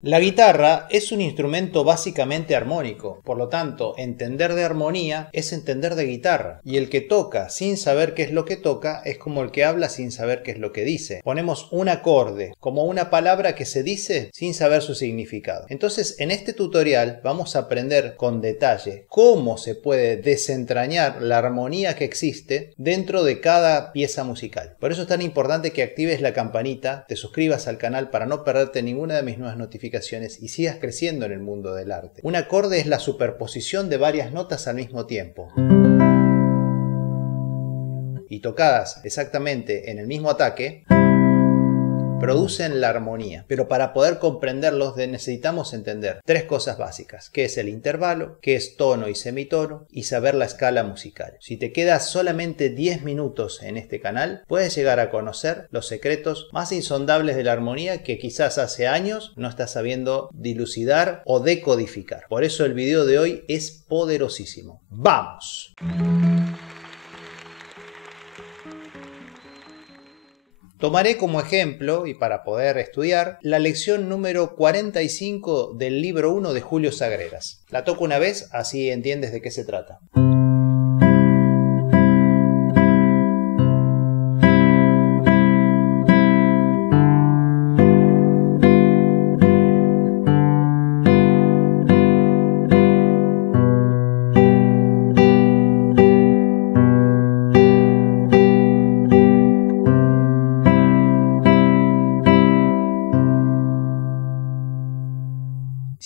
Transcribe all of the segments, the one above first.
La guitarra es un instrumento básicamente armónico, por lo tanto, entender de armonía es entender de guitarra. Y el que toca sin saber qué es lo que toca es como el que habla sin saber qué es lo que dice. Ponemos un acorde como una palabra que se dice sin saber su significado. Entonces, en este tutorial vamos a aprender con detalle cómo se puede desentrañar la armonía que existe dentro de cada pieza musical. Por eso es tan importante que actives la campanita, te suscribas al canal para no perderte ninguna de mis nuevas notificaciones y sigas creciendo en el mundo del arte. Un acorde es la superposición de varias notas al mismo tiempo y tocadas exactamente en el mismo ataque producen la armonía. Pero para poder comprenderlos necesitamos entender tres cosas básicas: qué es el intervalo, qué es tono y semitono, y saber la escala musical. Si te quedas solamente 10 minutos en este canal, puedes llegar a conocer los secretos más insondables de la armonía que quizás hace años no estás sabiendo dilucidar o decodificar. Por eso el video de hoy es poderosísimo. ¡Vamos! Tomaré como ejemplo, y para poder estudiar, la lección número 45 del libro 1 de Julio Sagreras. La toco una vez, así entiendes de qué se trata.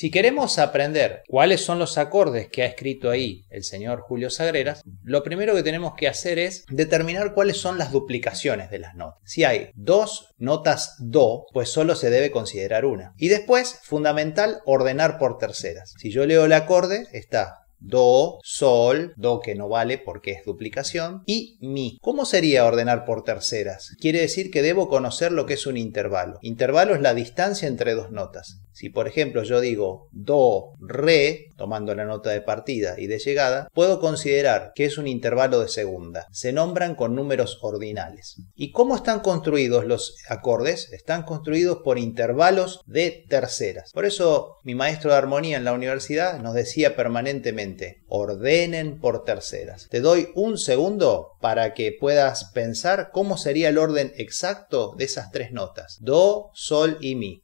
Si queremos aprender cuáles son los acordes que ha escrito ahí el señor Julio Sagreras, lo primero que tenemos que hacer es determinar cuáles son las duplicaciones de las notas. Si hay dos notas do, pues solo se debe considerar una. Y después, fundamental, ordenar por terceras. Si yo leo el acorde, está do, sol, do que no vale porque es duplicación, y mi. ¿Cómo sería ordenar por terceras? Quiere decir que debo conocer lo que es un intervalo. Intervalo es la distancia entre dos notas. Si por ejemplo yo digo do, re, tomando la nota de partida y de llegada, puedo considerar que es un intervalo de segunda. Se nombran con números ordinales. ¿Y cómo están construidos los acordes? Están construidos por intervalos de terceras. Por eso mi maestro de armonía en la universidad nos decía permanentemente: ordenen por terceras. Te doy un segundo para que puedas pensar cómo sería el orden exacto de esas tres notas: do, sol y mi.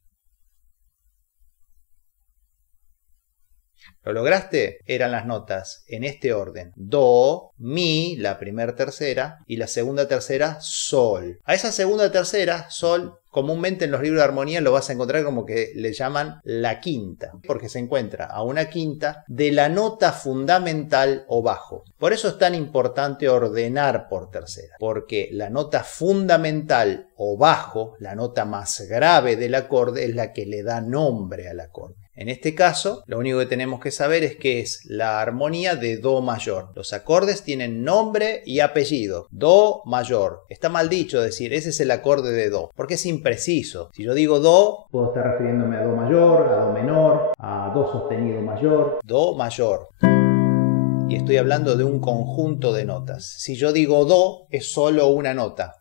¿Lo lograste? Eran las notas en este orden: do, mi, la primera tercera, y la segunda tercera, sol. A esa segunda tercera, sol, comúnmente en los libros de armonía lo vas a encontrar como que le llaman la quinta, porque se encuentra a una quinta de la nota fundamental o bajo. Por eso es tan importante ordenar por tercera, porque la nota fundamental o bajo, la nota más grave del acorde, es la que le da nombre al acorde. En este caso, lo único que tenemos que saber es que es la armonía de do mayor. Los acordes tienen nombre y apellido. Do mayor. Está mal dicho decir ese es el acorde de do, porque es impreciso. Si yo digo do, puedo estar refiriéndome a do mayor, a do menor, a do sostenido mayor. Do mayor. Y estoy hablando de un conjunto de notas. Si yo digo do, es solo una nota,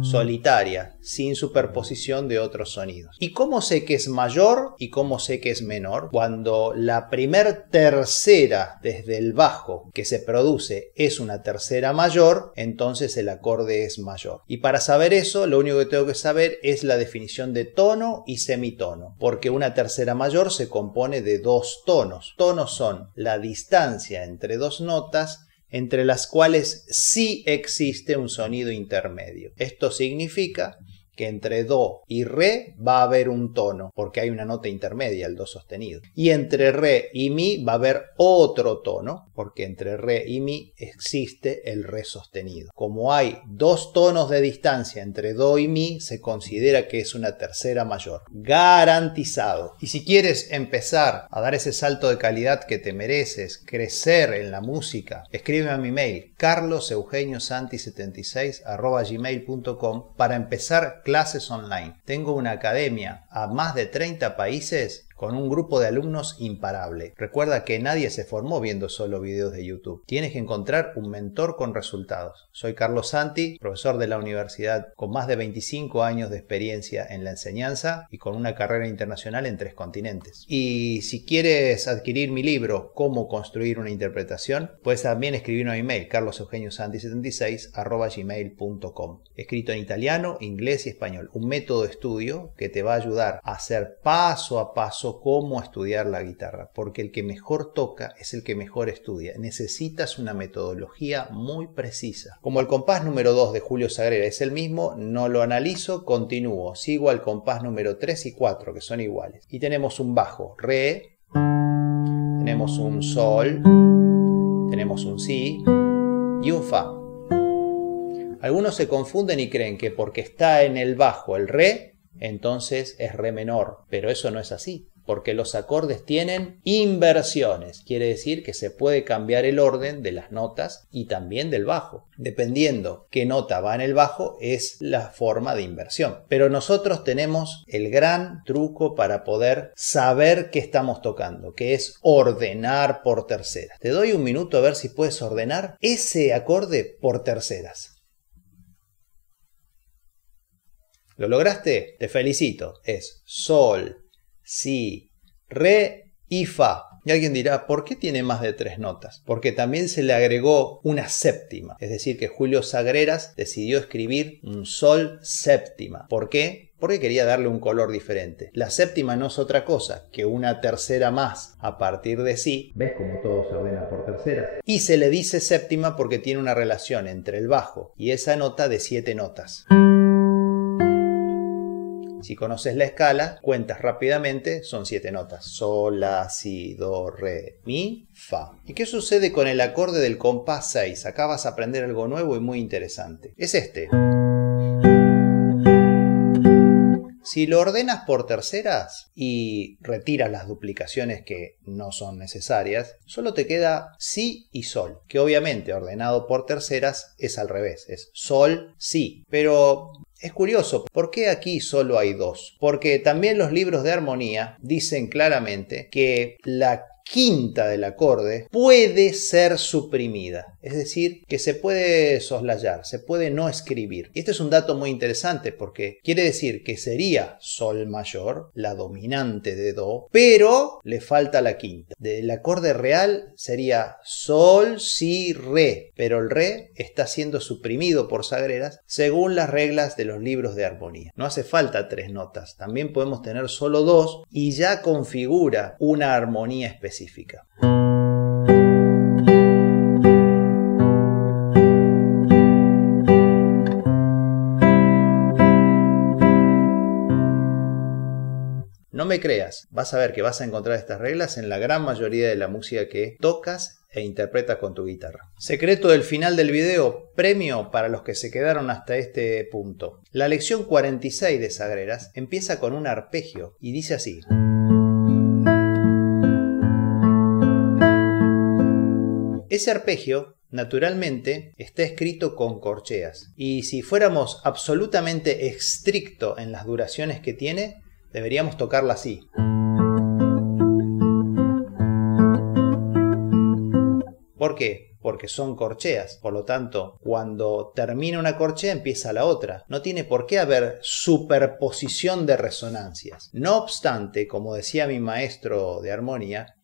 solitaria, sin superposición de otros sonidos. ¿Y cómo sé que es mayor y cómo sé que es menor? Cuando la primer tercera desde el bajo que se produce es una tercera mayor, entonces el acorde es mayor. Y para saber eso, lo único que tengo que saber es la definición de tono y semitono, porque una tercera mayor se compone de dos tonos. Tonos son la distancia entre dos notas entre las cuales sí existe un sonido intermedio. Esto significa que entre do y re va a haber un tono, porque hay una nota intermedia, el do sostenido. Y entre re y mi va a haber otro tono, porque entre re y mi existe el re sostenido. Como hay dos tonos de distancia entre do y mi, se considera que es una tercera mayor. Garantizado. Y si quieres empezar a dar ese salto de calidad que te mereces, crecer en la música, escríbeme a mi mail carloseugeniossanti76@gmail.com para empezar clases online. Tengo una academia a más de 30 países con un grupo de alumnos imparable. Recuerda que nadie se formó viendo solo videos de YouTube. Tienes que encontrar un mentor con resultados. Soy Carlos Santi, profesor de la universidad con más de 25 años de experiencia en la enseñanza y con una carrera internacional en 3 continentes. Y si quieres adquirir mi libro Cómo construir una interpretación, puedes también escribirme a email carloseugeniusanti76@gmail.com. Escrito en italiano, inglés y español. Un método de estudio que te va a ayudar a hacer paso a paso cómo estudiar la guitarra, porque el que mejor toca es el que mejor estudia. Necesitas una metodología muy precisa. Como el compás número 2 de Julio Sagrera es el mismo, no lo analizo, continúo. Sigo al compás número 3 y 4, que son iguales. Y tenemos un bajo, re, tenemos un sol, tenemos un si y un fa. Algunos se confunden y creen que porque está en el bajo el re, entonces es re menor, pero eso no es así, porque los acordes tienen inversiones, quiere decir que se puede cambiar el orden de las notas y también del bajo. Dependiendo qué nota va en el bajo es la forma de inversión. Pero nosotros tenemos el gran truco para poder saber qué estamos tocando, que es ordenar por terceras. Te doy un minuto a ver si puedes ordenar ese acorde por terceras. ¿Lo lograste? Te felicito. Es sol, si, re y fa. Y alguien dirá, ¿por qué tiene más de 3 notas? Porque también se le agregó una séptima. Es decir, que Julio Sagreras decidió escribir un sol séptima. ¿Por qué? Porque quería darle un color diferente. La séptima no es otra cosa que una tercera más a partir de si. ¿Ves cómo todo se ordena por terceras? Y se le dice séptima porque tiene una relación entre el bajo y esa nota de 7 notas. Si conoces la escala, cuentas rápidamente, son 7 notas. Sol, la, si, do, re, mi, fa. ¿Y qué sucede con el acorde del compás 6? Acá vas a aprender algo nuevo y muy interesante. Es este. Si lo ordenas por terceras y retiras las duplicaciones que no son necesarias, solo te queda si y sol, que obviamente ordenado por terceras es al revés, es sol, si. Pero es curioso, ¿por qué aquí solo hay 2? Porque también los libros de armonía dicen claramente que la quinta del acorde puede ser suprimida, es decir, que se puede soslayar, se puede no escribir. Y este es un dato muy interesante porque quiere decir que sería sol mayor, la dominante de do, pero le falta la quinta. Del acorde real sería sol, si, re, pero el re está siendo suprimido por Sagreras según las reglas de los libros de armonía. No hace falta 3 notas, también podemos tener solo 2 y ya configura una armonía específica. No me creas, vas a ver que vas a encontrar estas reglas en la gran mayoría de la música que tocas e interpretas con tu guitarra. Secreto del final del video, premio para los que se quedaron hasta este punto. La lección 46 de Sagreras empieza con un arpegio y dice así. Ese arpegio, naturalmente, está escrito con corcheas. Y si fuéramos absolutamente estrictos en las duraciones que tiene, deberíamos tocarla así. ¿Por qué? Porque son corcheas. Por lo tanto, cuando termina una corchea empieza la otra. No tiene por qué haber superposición de resonancias. No obstante, como decía mi maestro de armonía,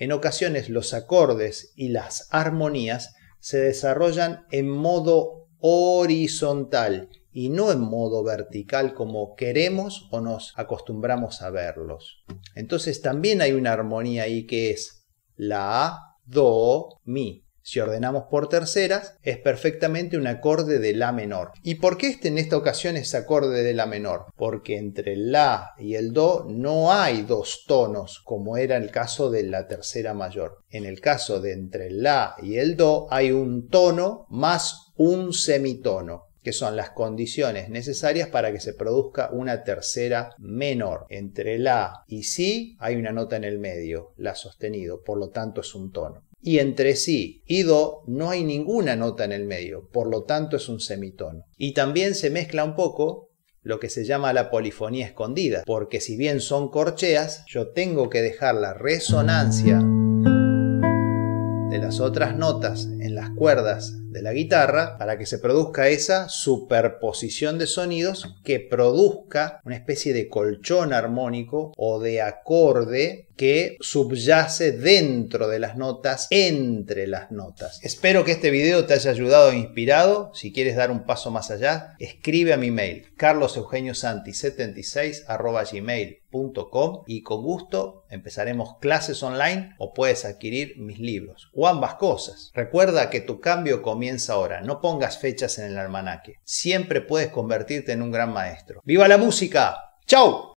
en ocasiones los acordes y las armonías se desarrollan en modo horizontal y no en modo vertical como queremos o nos acostumbramos a verlos. Entonces también hay una armonía ahí que es la, do, mi. Si ordenamos por terceras, es perfectamente un acorde de la menor. ¿Y por qué en esta ocasión es acorde de la menor? Porque entre el la y el do no hay 2 tonos, como era el caso de la tercera mayor. En el caso de entre el la y el do hay un tono más un semitono, que son las condiciones necesarias para que se produzca una tercera menor. Entre la y si hay una nota en el medio, la sostenido, por lo tanto es un tono. Y entre si y do no hay ninguna nota en el medio, por lo tanto es un semitono. Y también se mezcla un poco lo que se llama la polifonía escondida, porque si bien son corcheas, yo tengo que dejar la resonancia de las otras notas en las cuerdas de la guitarra para que se produzca esa superposición de sonidos que produzca una especie de colchón armónico o de acorde que subyace dentro de las notas, entre las notas. Espero que este video te haya ayudado e inspirado. Si quieres dar un paso más allá, escribe a mi mail carloseugeniossanti76@gmail.com y con gusto empezaremos clases online o puedes adquirir mis libros o ambas cosas. Recuerda que tu cambio comienza ahora, no pongas fechas en el almanaque. Siempre puedes convertirte en un gran maestro. ¡Viva la música! ¡Chau!